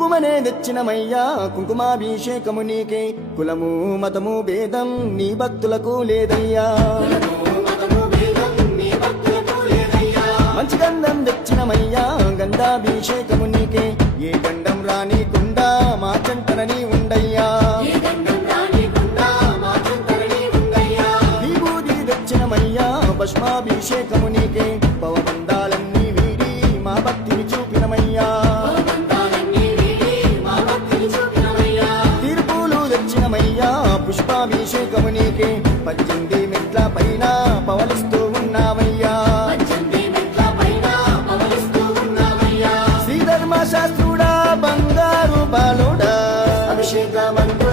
కుంకుమనే తెచ్చినమయ్యా కుంకుమాభిషేకము నీకే కులము మతము భేదం నీ భక్తులకు లేదయ్యా మంచి గంధం తెచ్చినమయ్యా గంధాభిషేకము నీకే ఏ గంధం రానికుండా మా చెంతనని ఉండయ్యా విభూతి తెచ్చినమయ్యా భస్మాభిషేకము నీకే భవబంధాలన్నీ వీడి మా భక్తిని చూపినమయ్యా తీర్పులు తెచ్చినమయ్యా పుష్పాభిషేకము నీకే 18 మెట్ల పైన పవలిస్తూ ఉన్నావయ్యా శ్రీధర్మ శాస్త్రుడా బంగారు బాలుడా అభిషేక మంత్ర